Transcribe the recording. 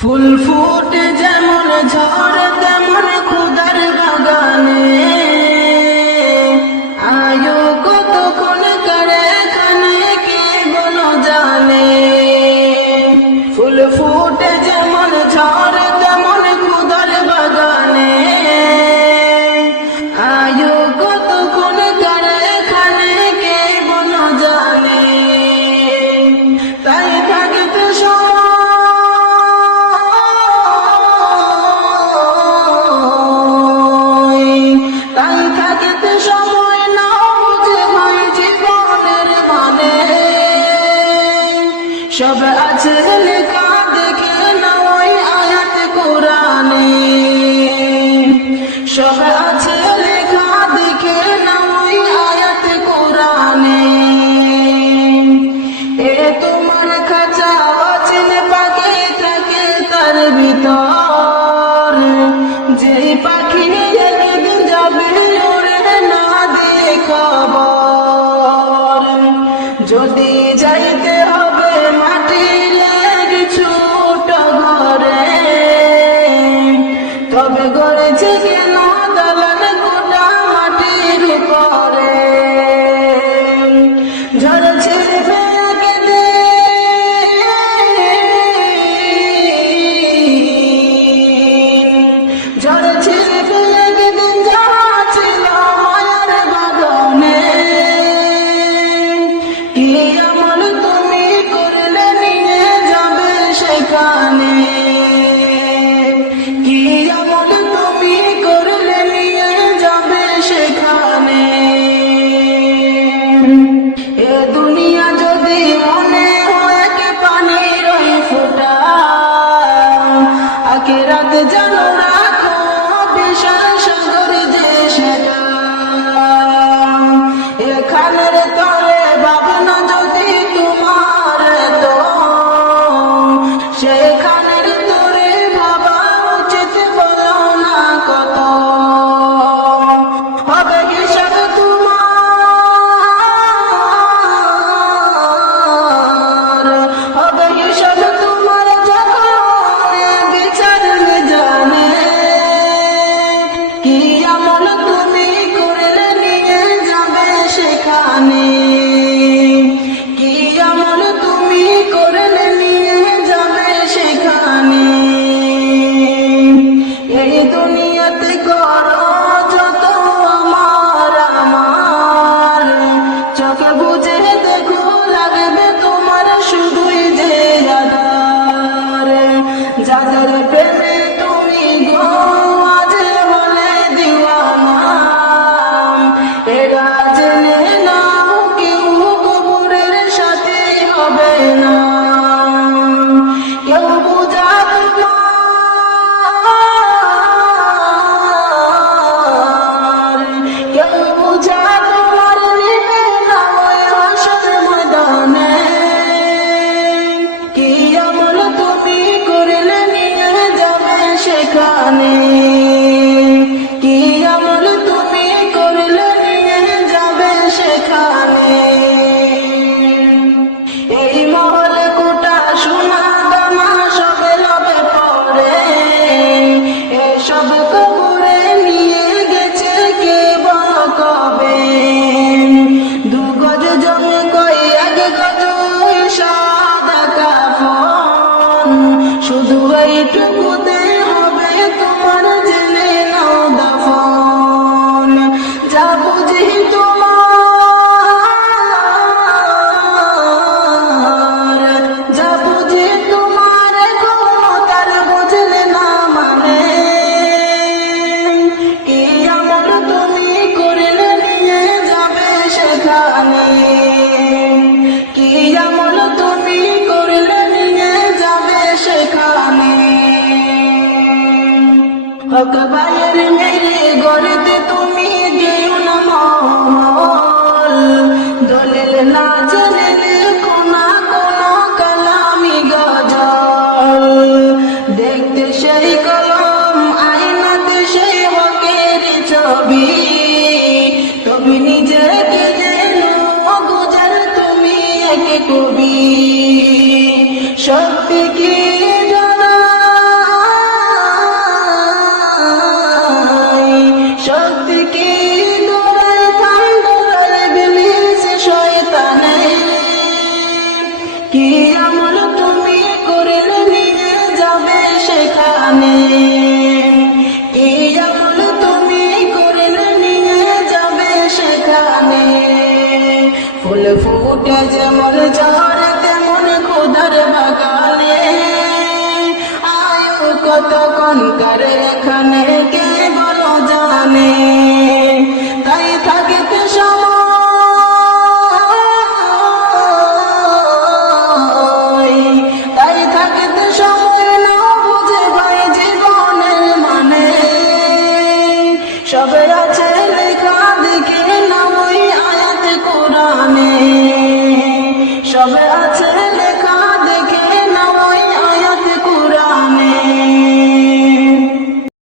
ফুল ফুটে যেমন ঝড় তেমন খুদার বাগানে, আয়ো কতক্ষণ করে খানে কে বলো জানে। ফুল ফুটে যেমন ঝড় তেমন খুদার বাগানে, আয়ো কতক্ষণ করে খানে কে বলো জানে। তাই থাকতে সময় না বুঝে হয় জীবনের মানে, সব আছে লেখা দেখে না ওই আয়াত কোরআনে। সব আছে লেখা দেখে না ওই আয়াত কোরআনে। এ তোমার খাঁচা অচিনে পাখি থাকে তার ভিতর, যেই পাখি একদিন যাবে ওরে না দিয়ে খবর। যদি যাইতে হবে মাটির ছোট ঘরে, তবে গড়েছে কেন দালান গোটা মাটির উপরে। ঝরছে রাত জানো রাখো বিশাল সাগর যে সেটা, এখানের তলে ভাবনা যদি তোমার তো সেখানের তোরে ভাবা উচিত বলো না কত। হবে হিসাব তোমার, হবে হিসাব তোমার যখন বিচার জানে। কি আমল তুমি করলে নিয়ে যাবে সেখানে, কি আমল তুমি করলে নিয়ে যাবে সেখানে। এই দুনিয়াতে করো যত আমার আমার, চোখে বুঝে দেখো লাগবে তোমার শুধুই যে আধার। যাদের প্রেমে তুমি গো আজ হলে দিওয়ানা, এরা জেনে নাও কেউ কবরের সাথে হবে না। কেউ বুঝা তোমার, কেউ বুঝা তোমার নিবে না ওই হাসর ময়দানে। কি আমল তুমি করলে নিয়ে যাবে সেখানে, কি আমল তুমি করলে নিয়ে যাবে সেখানে। এই মহল কোটা সোনা দানা সবে লবে পরে, এসব কবরে নিয়ে গেছে কে বল কবে। দু গজ জমে কই এক গজ সাদা কাফন, শুধু এইটুকুতে হবে তোমার জেনে নাও দাফন। যা বুঝি তোমার, যা বুঝি তোমার তার বুঝলে না মানে। কি আমল তুমি করলে নিয়ে যাবে সেখানে, কি আমল তুমি করলে নিয়ে যাবে সেখানে। হক ভাইয়ের মেরে গড়তে তুমি দিও না মহল, দলিল না জেনে কোনা কোনো কালামি গজল। দেখতে সেই কলম আয়নাতে সেই হকের ছবি, তুমি নিজেকে যেন গুজার তুমি এক কবি। সত্যি কি জানা তখন কার এখানে কে বলো জানে।